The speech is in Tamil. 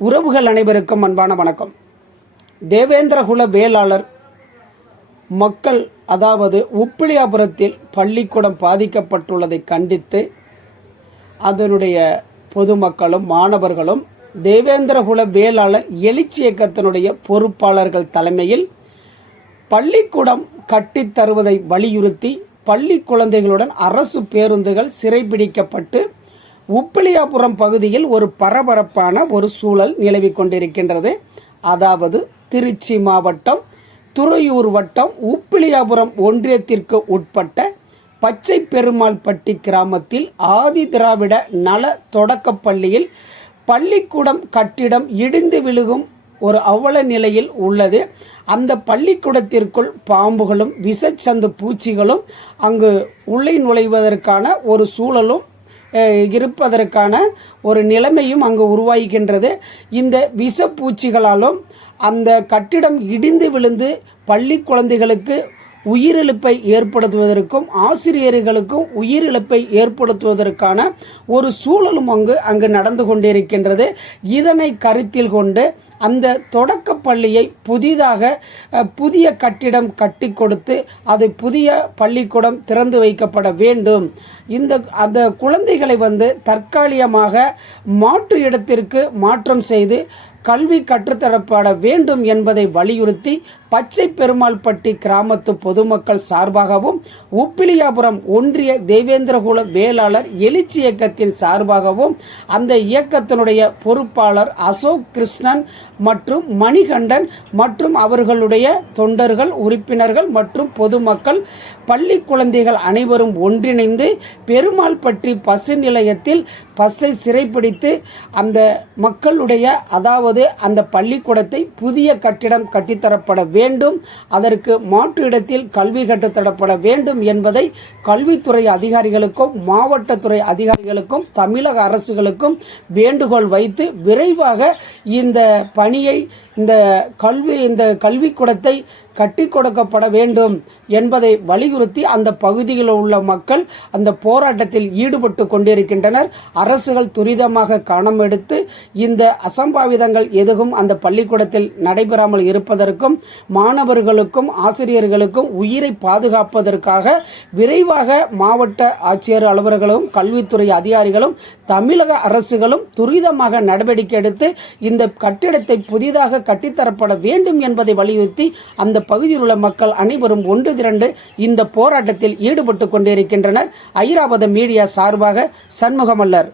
உறவுகள் அனைவருக்கும் அன்பான வணக்கம். தேவேந்திரகுல வேளாளர் மக்கள் அதாவது உப்பிலியாபுரத்தில் பள்ளிக்கூடம் பாதிக்கப்பட்டுள்ளதை கண்டித்து அதனுடைய பொதுமக்களும் மாணவர்களும் தேவேந்திரகுல வேளாளர் எழுச்சி இயக்கத்தினுடைய பொறுப்பாளர்கள் தலைமையில் பள்ளிக்கூடம் கட்டித் தருவதை வலியுறுத்தி பள்ளி குழந்தைகளுடன் அரசு பேருந்துகள் சிறைபிடிக்கப்பட்டு உப்பிலியாபுரம் பகுதியில் ஒரு பரபரப்பான ஒரு சூழல் நிலவி கொண்டிருக்கின்றது. அதாவது திருச்சி மாவட்டம் துறையூர் வட்டம் உப்பிலியாபுரம் ஒன்றியத்திற்கு உட்பட்ட பச்சை பெருமாள்பட்டி கிராமத்தில் ஆதி திராவிட நல தொடக்கப் பள்ளியில் பள்ளிக்கூடம் கட்டிடம் இடிந்து விழுகும் ஒரு அவல நிலையில் உள்ளது. அந்த பள்ளிக்கூடத்திற்குள் பாம்புகளும் விஷச்சந்து பூச்சிகளும் அங்கு உள்ளே நுழைவதற்கான ஒரு சூழலும் இருப்பதற்கான ஒரு நிலைமையும் அங்கு உருவாகின்றது இந்த விஷப்பூச்சிகளாலும் அந்த கட்டிடம் இடிந்து விழுந்து பள்ளி குழந்தைகளுக்கு உயிரிழப்பை ஏற்படுத்துவதற்கும் ஆசிரியர்களுக்கும் உயிரிழப்பை ஏற்படுத்துவதற்கான ஒரு சூழலும் அங்கு அங்கு நடந்து கொண்டிருக்கின்றது. இதனை கருத்தில் கொண்டு அந்த தொடக்க பள்ளியை புதிதாக புதிய கட்டிடம் கட்டி கொடுத்து அது புதிய பள்ளிக்கூடம் திறந்து வைக்கப்பட வேண்டும். இந்த அந்த குழந்தைகளை வந்து தற்காலிகமாக மாற்று இடத்திற்கு மாற்றம் செய்து கல்வி கற்றுத்தரப்பட வேண்டும் என்பதை வலியுறுத்தி பச்சை பெருமாள்பட்டி கிராமத்து பொதுமக்கள் சார்பாகவும் உப்பிலியாபுரம் ஒன்றிய தேவேந்திரகுல வேளாளர் எழுச்சி இயக்கத்தின் சார்பாகவும் அந்த இயக்கத்தினுடைய பொறுப்பாளர் அசோக் கிருஷ்ணன் மற்றும் மணிகண்டன் மற்றும் அவர்களுடைய தொண்டர்கள் உறுப்பினர்கள் மற்றும் பொதுமக்கள் பள்ளி குழந்தைகள் அனைவரும் ஒன்றிணைந்து பெருமாள்பட்டி பசு நிலையத்தில் பஸ்ஸை சிறைப்பிடித்து அந்த மக்களுடைய அதாவது அந்த பள்ளிக்கூடத்தை புதிய கட்டிடம் கட்டித்தரப்பட வேண்டும் வேண்டும் அதற்கு மாற்று இடத்தில் கல்வி கட்டத்தடப்பட வேண்டும் என்பதை கல்வித்துறை அதிகாரிகளுக்கும் மாவட்டத்துறை அதிகாரிகளுக்கும் தமிழக அரசுகளுக்கும் வேண்டுகோள் வைத்து விரைவாக இந்த பணியை இந்த கல்வி இந்த கல்விக்கூடத்தை கட்டி கொடுக்கப்பட வேண்டும் என்பதை வலியுறுத்தி அந்த பகுதியில் உள்ள மக்கள் அந்த போராட்டத்தில் ஈடுபட்டு கொண்டிருக்கின்றனர். அரசுகள் துரிதமாக கணம் எடுத்து இந்த அசம்பாவிதங்கள் எதுவும் அந்த பள்ளிக்கூடத்தில் நடைபெறாமல் இருப்பதற்கும் மாணவர்களுக்கும் ஆசிரியர்களுக்கும் உயிரை பாதுகாப்பதற்காக விரைவாக மாவட்ட ஆட்சியர் அலுவலர்களும் கல்வித்துறை அதிகாரிகளும் தமிழக அரசுகளும் துரிதமாக நடவடிக்கை எடுத்து இந்த கட்டிடத்தை புதிதாக கட்டித்தரப்பட வேண்டும் என்பதை வலியுறுத்தி அந்த பகுதியில் உள்ள மக்கள் அனைவரும் ஒன்று திரண்டு இந்த போராட்டத்தில் ஈடுபட்டு கொண்டிருக்கின்றனர். ஐராவத மீடியா சார்பாக சண்முகமல்லர்.